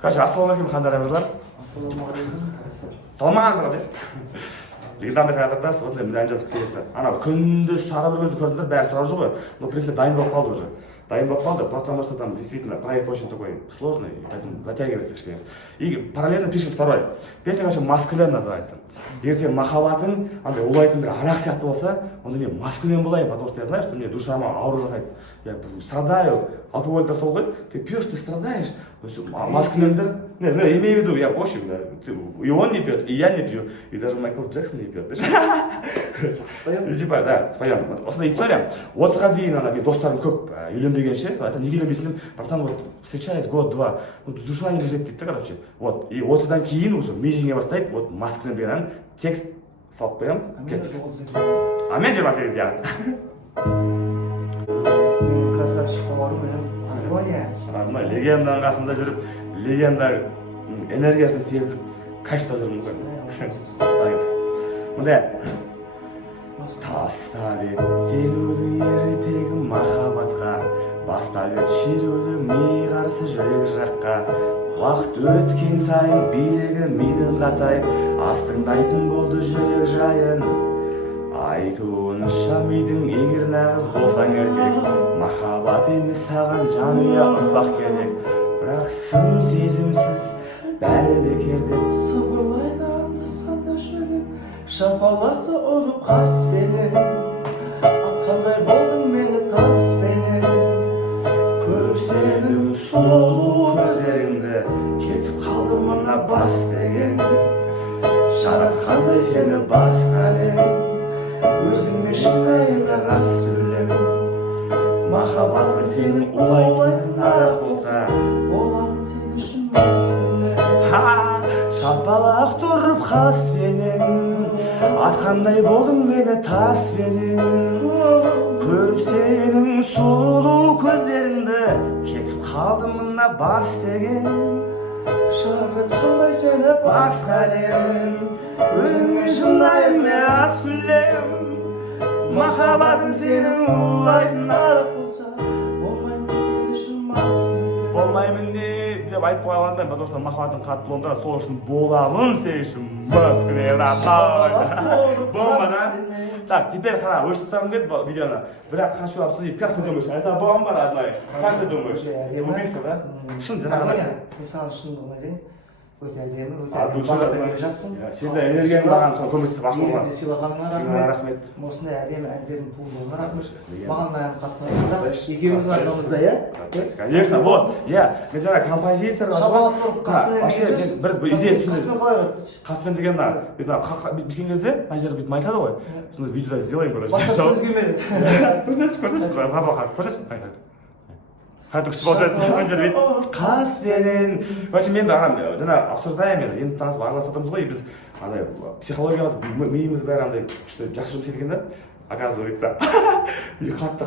Короче, ассалаумағалейкум қандарыңыздар. Ассалаумағалейкум. Саламатсыздар деші. Легендарный саяхаттас, осындай ән жазып келесі. Ана күндіз сары бір көзді көрдіңіздер, бәрі сұрап жүр ғой. Но, в принципе, дайын болып қалды уже. Дайын болып қалды, потому что там действительно проект очень такой сложный, поэтому затягивается кішкене. И параллельно пишем второй. Песня, короче, «Маскулен» называется. Егер сен махаббатың андай улайтын бір арақ сияқты болса, онда мен маскулен болайын, потому что я знаю, что мне душама ауру жасайды. Я страдаю, алкоголь сол ғой, ты пьешь, ты страдаешь. Маскулендер, не, имею в виду, я в общем, и он не пьет, и я не пью, и даже Майкл Джексон не пьет. И типа, да, споем. Осындай история. Отызға дейін ана мен достарым көп үйленбегенше, это неге үйленбейсің, братан, вот встречаясь год-два, душа не лежит дейді, короче. Вот, и отыздан кейін уже межеңе бастайды, вот маскулен деген ән, текст салып қоямын. А мен 28, я. Менің красавчик бауырым менің Антония. Мына легенданың қасында жүріп, легенда энергиясын сездіп, кайфта жүрмін ғой. Мындай. Тастап еттелуді ертегі махаббатқа, бастап ет шеруді ми қарсы жүрек жаққа. Уақыт өткен сайын билігі мидың қатайып, астыңдайтын болды жүрек жайын. Айтуынша мидың егер нағыз болсаң еркек, махаббат емес саған жанұя ұрпақ керек. Бірақ сын сезімсіз бәрі бекер деп Сыбырлайды анда-санда жүрек, шапалақты ұрып қаспенен. Атқандай болдың мені таспенен. Көріп сенің сұлу көздеріңді, кетіп қалдым мына бас деген. жаратқандай сені басқа әлем. Өзіңмен шынайында рас сөйлем. Махаббатың сенің улайтын арақ болса, Боламын сен үшін маскүнем. шапалақ тұрып хаспенен, атқандай болдың мені таспенен. Көріп сенің сұлу көздеріңді, кетіп қалдым мына бас деген. Жаратқандай сені Басқа әлем, өзіңмен шынайында рас күлем. Махаббатың сенің улайтын арақ болса, болмаймын сен үшін маскүнем. болмаймын деп айтып қоя алмаймын, потому что махаббатың қатты болғанда сол үшін боламын сен үшін маскүнем. Болмады. Так, теперь қара, өшіп тастағым келді видеоны. Бірақ хочу обсудить, как ты думаешь, это бомба родной? Как ты думаешь? Убийство, да? Шын жаңағыдай. Мен саған шындығын айтайын. Өте әдемі, өте А, әдемі душевно. бағытта келе жатсың. Сенде энергияң маған сол көмектесіп ашылған. Еліңді сыйлағаныңа Сыйлағаныңа рахмет. рахмет. Осындай әдемі әндердің туындауына рахмет. Иә. Маған мына ән қатты ұнайды. Екеуміздің арамызда, иә? Конечно, вот, я, мен жаңа композитор. Шапалақ тұрып қаспенен вообще деген мен сөз. бір идея түсіндім. Қаспен қалай қайтты? Қаспен деген мына біткен кезде мына жері бүйтіп майысады ғой. Сонда видеода сделаем, короче. Басқа сөз келмеді. Көрсетші. Как что получается, он же ведь қаспенен. Короче, мен жаңа обсуждаем, енді танысып араласатырмыз ғой, біз андай психологиямыз, миымыз бәрі андай күшті жақсы жұмыс еткен да, оказывается. И қатты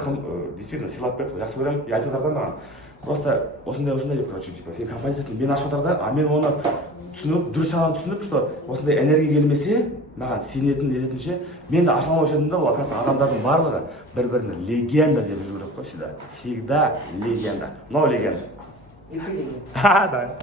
действительно сыйлап берді, жақсы көремін, и айтып жатырдан маған. Просто осындай деп, короче, типа, сен композициясын мен ашып жатыр да, а мен оны түсініп, дұрыс жағынан түсініп, что осындай энергия келмесе, маған сенетін ететінше, мен де ашыламаушы едім да, ол оказывается адамдардың барлығы бір-біріне легенда деп жүру керек қой всегда. Всегда легенда. Но легенда. Екі деген. Да.